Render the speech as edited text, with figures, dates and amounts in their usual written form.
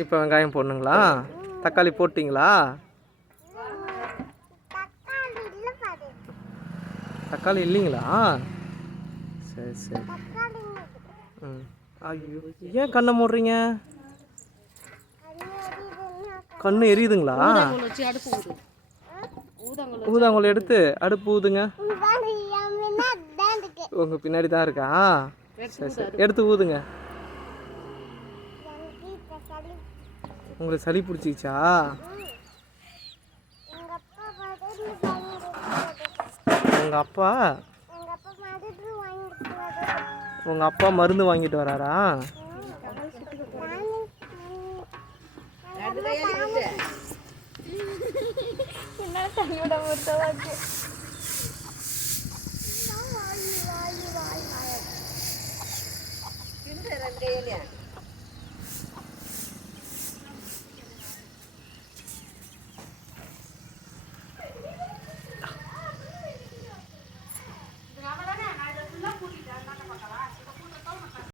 இப்போ வெங்காயம் போடணுங்களா? தக்காளி போட்டிங்களா? தக்காளி இல்லைங்களா? சரி சரி. ஐயோ, ஏன் கண்ணை மூடுறீங்க? கண்ணு எரியுதுங்களா? ஊதாங்குழல் எடுத்து அடுப்பு ஊதுங்க. உங்கள் பின்னாடி தான் இருக்கா? சரி சரி, எடுத்து ஊதுங்க. உங்களுக்கு சளி பிடிச்சிச்சா? உங்கள் அப்பா மருந்து வாங்கிட்டு வராரா?